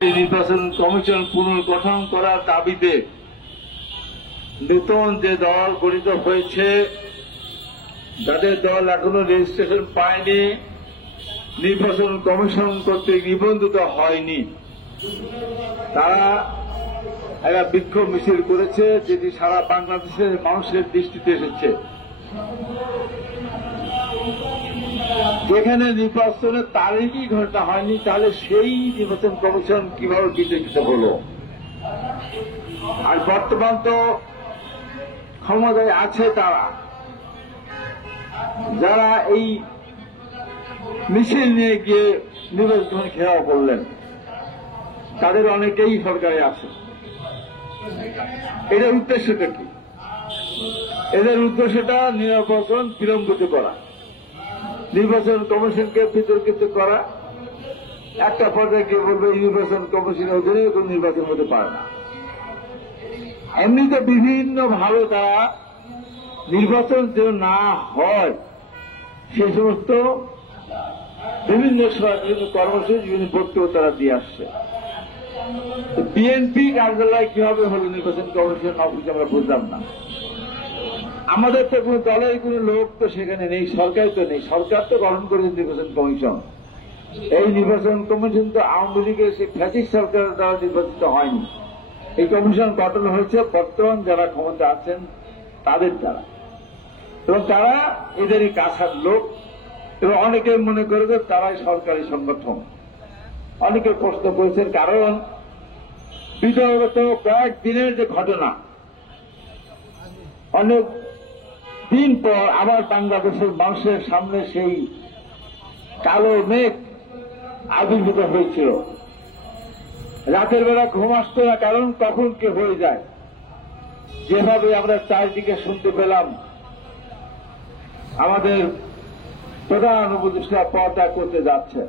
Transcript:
নির্বাচন কমিশন পুনর্গঠন করার দাবিতে নতুন যে দল গঠিত হয়েছে, যাদের দল এখনো রেজিস্ট্রেশন পায়নি, নির্বাচন কমিশন কর্তৃক নিবন্ধিত হয়নি, তারা একটা বিক্ষোভ মিছিল করেছে, যেটি সারা বাংলাদেশের মানুষের দৃষ্টিতে এসেছে। যেখানে নির্বাচনের তারিখই ঘোষণা হয়নি, তাহলে সেই নির্বাচন কমিশন কিভাবে বিতর্কিত হল? আর বর্তমান তো ক্ষমতায় আছে তারা, যারা এই মিছিল নিয়ে গিয়ে নির্বাচন ঘেরাও করলেন, তাদের অনেকেই সরকারে আছে। এদের উদ্দেশ্যটা কি? এদের উদ্দেশ্যটা নির্বাচন বিলম্বিত করা, নির্বাচন কমিশনকে বিতর্কিত করা, একটা পর্যায়ে গিয়ে বলবে নির্বাচন কমিশনের অধীনে কোন নির্বাচন হতে পারে না। এমনিতে বিভিন্নভাবে তারা নির্বাচন যেন না হয় সেই সমস্ত বিভিন্ন কর্মসূচি, বিভিন্ন বক্তব্য তারা দিয়ে আসছে। বিএনপি কার্যালয় কিভাবে হল নির্বাচন কমিশন অফিস আমরা বুঝলাম না। আমাদের তো কোন দলের কোন লোক তো সেখানে নেই, সরকার তো নেই, সরকার তো গঠন করেছে নির্বাচন কমিশন। এই নির্বাচন কমিশন তো আওয়ামী লীগের সেই ফ্যাসিস্ট সরকারের দ্বারা নির্বাচিত হয়নি। এই কমিশন গঠন হয়েছে বর্তমান যারা ক্ষমতা আছেন তাদের দ্বারা, এবং তারা এদেরই কাছার লোক, এবং অনেকে মনে করবে তারাই সরকারি সংগঠন। অনেকে প্রশ্ন করেছেন, কারণ বিগত কয়েক দিনের যে ঘটনা, অনেক দিন পর আবার বাংলাদেশের মানুষের সামনে সেই কালো মেঘ আবির্ভূত হয়েছিল। রাতের বেলা ঘুম আসতো না, কারণ কখন কে হয়ে যায়। যেভাবে আমরা চারদিকে শুনতে পেলাম আমাদের প্রধান উপদেষ্টা পদত্যাগ করতে যাচ্ছেন,